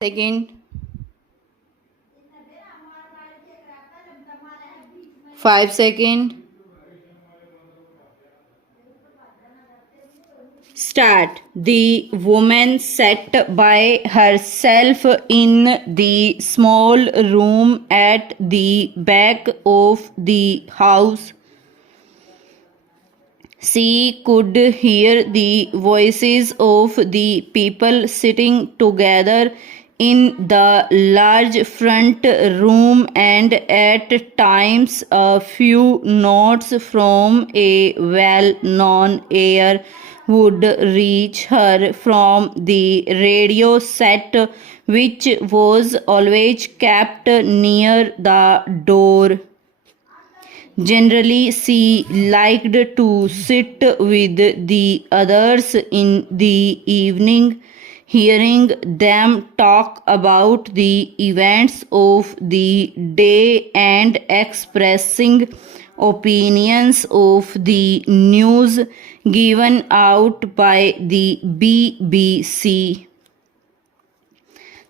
Second, 5 seconds. Start. The woman sat by herself in the small room at the back of the house. She could hear the voices of the people sitting together in the large front room, and at times a few notes from a well-known air would reach her from the radio set, which was always kept near the door. Generally, she liked to sit with the others in the evening, hearing them talk about the events of the day and expressing opinions of the news given out by the BBC.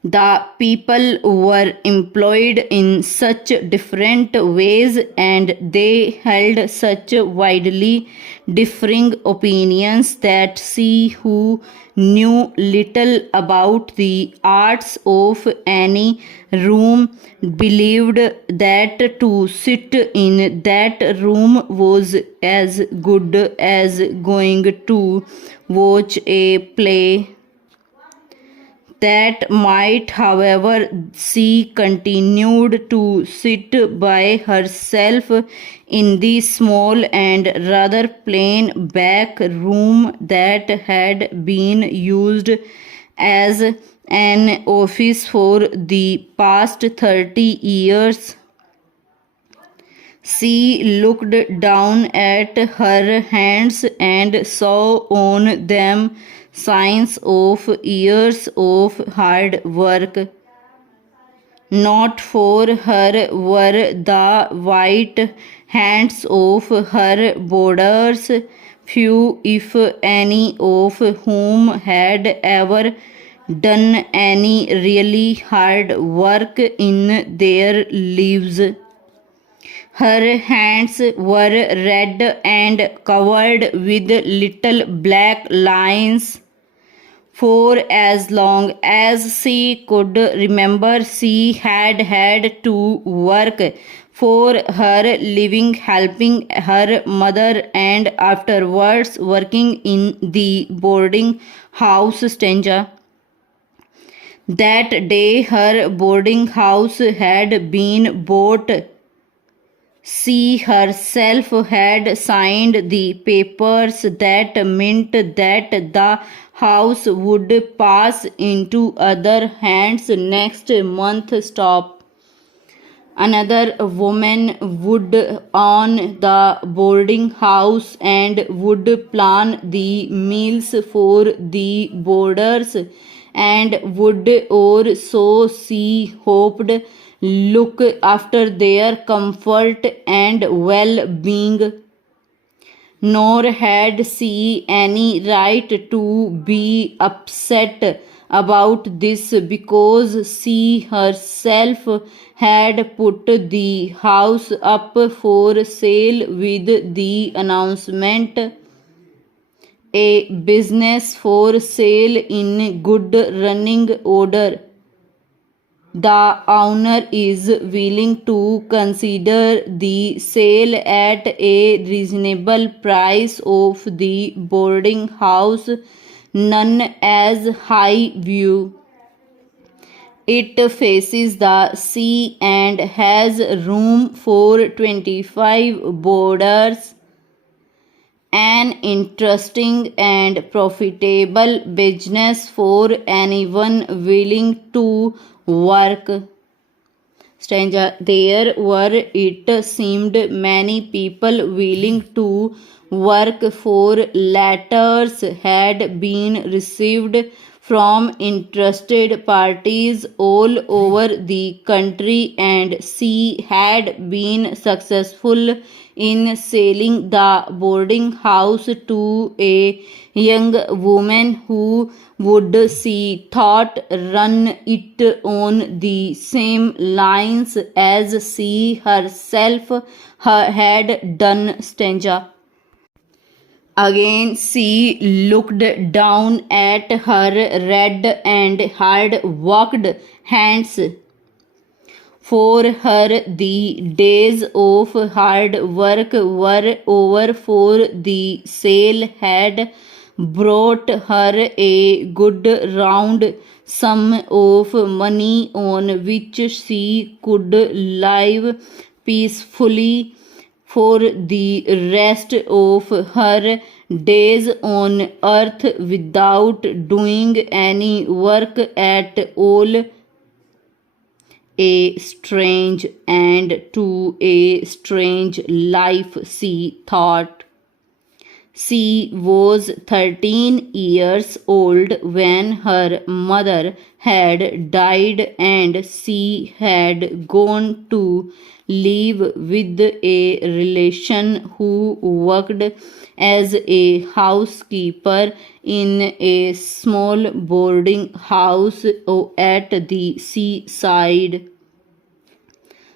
The people were employed in such different ways, and they held such widely differing opinions that she, who knew little about the arts of any room, believed that to sit in that room was as good as going to watch a play. That might, however, she continued to sit by herself in the small and rather plain back room that had been used as an office for the past 30 years. She looked down at her hands and saw on them signs of years of hard work. Not for her were the white hands of her boarders, few if any of whom had ever done any really hard work in their lives. Her hands were red and covered with little black lines. For as long as she could remember, she had had to work for her living, helping her mother, and afterwards working in the boarding house steno. That day her boarding house had been bought. She herself had signed the papers that meant that the house would pass into other hands next month. Stop. Another woman would own the boarding house and would plan the meals for the boarders, and would, or so she hoped, look after their comfort and well-being. Nor had she any right to be upset about this, because she herself had put the house up for sale with the announcement, "A business for sale in good running order. The owner is willing to consider the sale at a reasonable price of the boarding house known as High View. It faces the sea and has room for 25 boarders. An interesting and profitable business for anyone willing to work." Stanza. There were, it seemed, many people willing to work, for letters had been received from interested parties all over the country, and she had been successful in selling the boarding house to a young woman who would, she thought, run it on the same lines as she herself had done. Stanza. Again she looked down at her red and hard-worked hands. For her the days of hard work were over, for the sale had brought her a good round sum of money on which she could live peacefully for the rest of her days on earth without doing any work at all. A strange and to a strange life, she thought. She was 13 years old when her mother had died, and she had gone to live with a relation who worked as a housekeeper in a small boarding house at the seaside.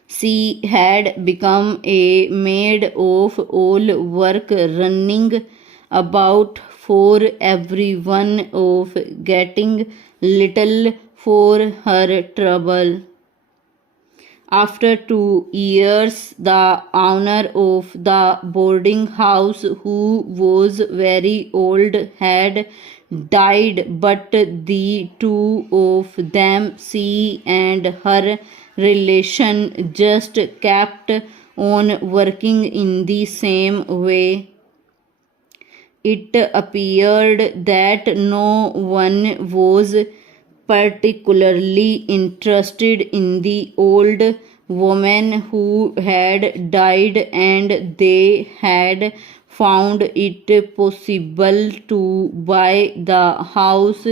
She had become a maid of all work, running about for everyone, of getting little for her trouble. After 2 years, the owner of the boarding house, who was very old, had died, but the two of them, she and her relation, just kept on working in the same way. It appeared that no one was particularly interested in the old woman who had died, and they had found it possible to buy the house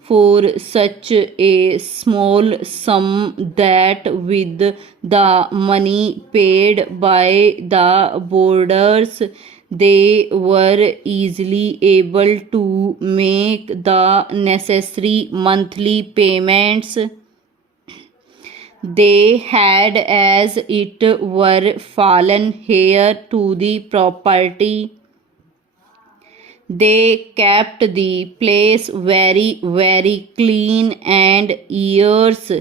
for such a small sum that with the money paid by the boarders they were easily able to make the necessary monthly payments. They had, as it were, fallen heir to the property. They kept the place very, very clean, and years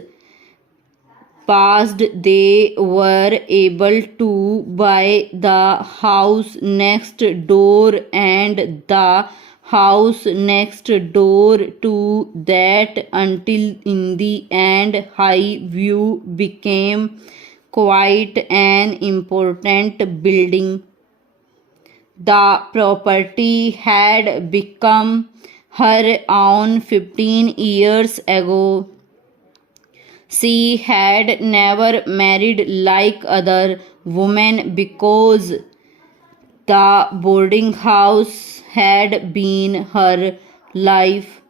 passed, they were able to buy the house next door and the house next door to that, until in the end Highview became quite an important building. The property had become her own 15 years ago. She had never married like other women because the boarding house had been her life.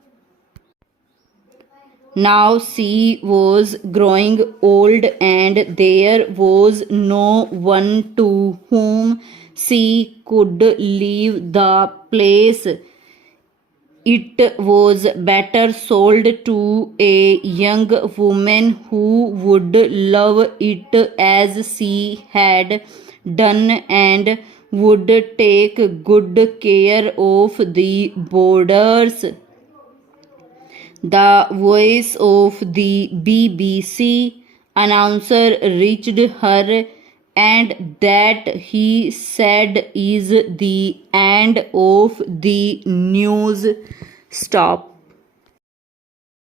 Now she was growing old, and there was no one to whom she could leave the place. It was better sold to a young woman who would love it as she had done, and would take good care of the boarders. The voice of the BBC announcer reached her, and that, he said, is the end of the news. Stop.